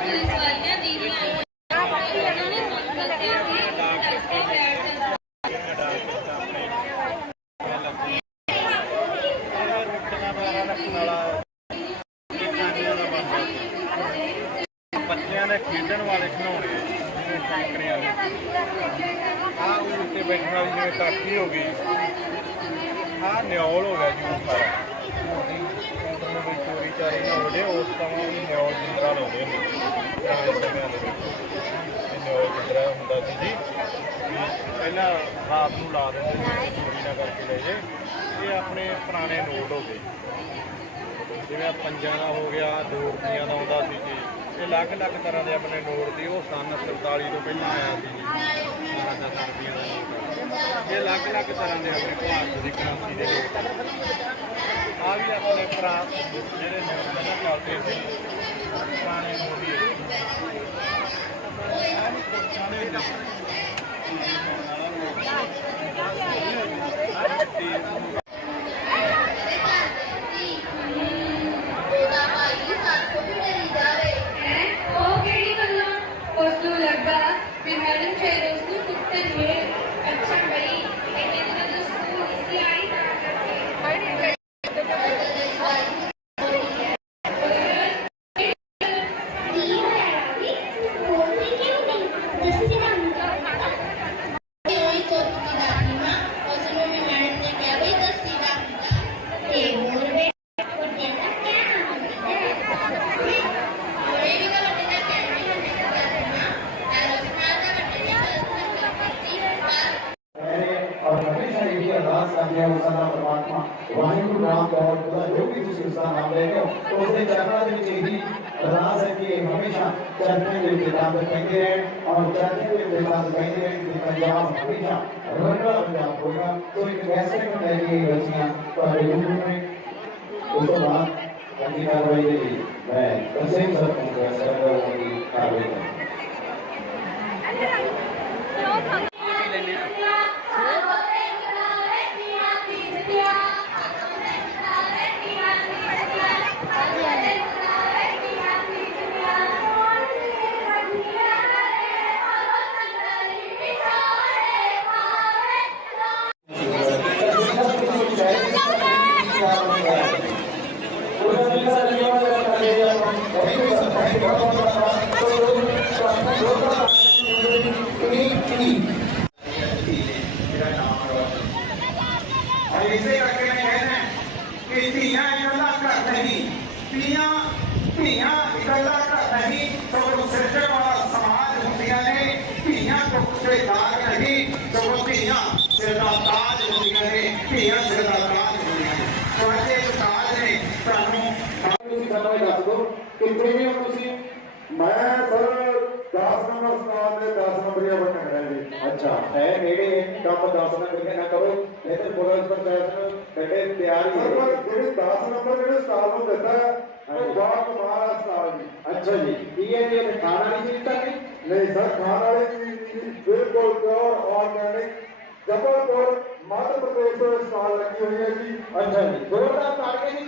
Police ਵਾਲੀਆਂ ਦੀਦੀਆਂ ਆਈਆਂ ਉਹਨਾਂ ਨੇ ਸਾਨੂੰ ਦੱਸਿਆ ਬੱਚਿਆਂ ਦੇ ਖੇਡਣ ਵਾਲੇ ਖਿਡੌਣੇ, ਜਿਵੇਂ ਟੈਂਕਰੀਆਂ ਨੇ ਆਹ ਉੱਤੇ ਬੈਠਣ ਵਾਲੀ ਜਿਵੇਂ ਕਾਠੀ ਹੋ ਗਈ, ਆਹ ਨਿਓਲ ਹੋ ਗਿਆ ਜੀ ਉਹ ਸਾਰਾ। ਕਾਊਂਟਰ ਨੂੰ ਕੋਈ ਚੋਰੀ ਚਾਰੀ ਨਾ ਹੋ ਜੇ, ਉਸ ਤਰ੍ਹਾਂ ਉਹ ਨਿਓਲ ਜਿੰਦਰਾ ਲਾਉਂਦੇ ਹੁੰਦੇ ਸੀ ਪੁਰਾਣੇ ਸਮਿਆਂ ਦੇ ਵਿੱਚ। ਨਿਓਲ ਜਿੰਦਰਾ ਹੁੰਦਾ ਸੀ ਜੀ। ਪਹਿਲਾਂ ਰਾਤ ਨੂੰ ਲਾ ਦਿੰਦੇ ਸੀ, ਚੋਰੀ ਨਾ ਕਰਕੇ ਲੈ ਜੇ। ਇਹ ਆਪਣੇ ਪੁਰਾਣੇ ਨੋਟ ਹੋ ਗਏ। ਜਿਵੇਂ ਪੰਜਾਂ ਦਾ ਹੋ ਗਿਆ, ਦੋ ਰੁਪਈਆਂ ਦਾ ਆਉਂਦਾ ਸੀ ਜੀ। ਅਲੱਗ-ਅਲੱਗ ਤਰ੍ਹਾਂ ਦੇ ਆਪਣੇ ਨੋਟ ਦੀ, ਉਹ ਸਨ 47 ਤੋਂ ਪਹਿਲਾਂ ਆਇਆ ਸੀ ਜੀ। ਸਾਰਾ ਦਸ ਦਾ ਨੋਟ ਇਹ ਅਲੱਗ-ਅਲੱਗ ਤਰ੍ਹਾਂ ਦੇ ਆਪਣੇ ਭਾਰਤ ਦੀ ਕ੍ਰਾਂਤੀ ਦੇ ਨੋਟ ਆ ਵੀ ਆਪਣੇ ਭਰਾ ਜਿਹੜੇ ਨੋਟ ਪਹਿਲਾਂ ਚੱਲਦੇ ਸੀ। ਪੁਰਾਣੇ ਨੋਟ ਹੀ ਹੈ ਵੀ हैं उस अल्लाह परमात्मा। वाहिगुरु नाम और खुदा जो भी तुम उसका नाम हो तो उसके चरणों के नीचे ही अरदास है कि हमेशा चलते हुए किताब कहते रहें और चलते हुए किताब कहते रहें कि पंजाब हमेशा रंगा पंजाब होगा। तो एक ऐसे में लेके बच्चियाँ तो यूट्यूब में उसके बाद अगली कार्रवाई के लिए मैं तहसील सर को सरकार की कार्रवाई करूँ ਦੇ ਰੱਖਣੇ ਹਨ ਕਿ ਧੀਆਂ ਇਕੱਲਾ ਘਰ ਨਹੀਂ ਧੀਆਂ ਧੀਆਂ ਇਕੱਲਾ ਘਰ ਨਹੀਂ ਸਗੋਂ ਸਿਰਜਣ ਵਾਲਾ ਸਮਾਜ ਹੁੰਦੀਆਂ ਨੇ ਧੀਆਂ ਕੋਈ ਦਾਗ ਨਹੀਂ ਸਗੋਂ ਧੀਆਂ ਸਿਰ ਦਾ ਤਾਜ ਹੁੰਦੀਆਂ ਨੇ ਧੀਆਂ ਸਿਰ ਦਾ ਤਾਜ ਹੁੰਦੀਆਂ ਨੇ ਤੁਹਾਡੇ ਤਾਜ ਨੇ ਤੁਹਾਨੂੰ ਤੁਸੀਂ ਕਰਨਾ ਦੱਸ ਦਿਓ ਕਿੱਥੇ ਵੀ ਹੋ ਤੁਸੀਂ ਮੈਂ ਸਰ 10 ਨੰਬਰ ਸਟਾਲ ਦੇ 10 ਨੰਬਰੀਆ ਬਣ ਖੜਾ ਜੀ ਅੱਛਾ ਹੈ ਨੇੜੇ ਕੰਮ 10 ਨਾ ਕਰੀਏ ਨਾ ਕਰੋ ਨਹੀਂ ਤਾਂ ਪੁਲਿਸ ਪ੍ਰਸ਼ਾਸਨ ਬੈਠੇ ਤਿਆਰ ਹੀ ਸਰ ਹੈ ਜਿਹੜੇ 10 ਨੰਬਰ ਜਿਹੜੇ ਸਟਾਲ ਨੂੰ ਦਿੱਤਾ ਹੈ ਉਹ ਬਾਪ ਮਾਰਾ ਸਟਾਲ ਜੀ ਅੱਛਾ ਜੀ ਕੀ ਹੈ ਜੀ ਇਹ ਖਾਣਾ ਨਹੀਂ ਚੀਜ਼ ਤਾਂ ਨਹੀਂ ਨਹੀਂ ਸਰ ਖਾਣ ਵਾਲੀ ਚੀਜ਼ ਦੀ ਬਿਲਕੁਲ ਪਿਓਰ ਆਰਗੈਨਿਕ ਜਬਲਪੁਰ ਮੱਧ ਪ੍ਰਦੇਸ਼ ਤੋਂ ਸਟਾਲ ਲੱਗੀ ਹੋਈ ਹੈ ਜੀ ਅੱਛਾ ਜੀ ਜ਼ੋਰਦਾਰ ਤਾੜੀਆਂ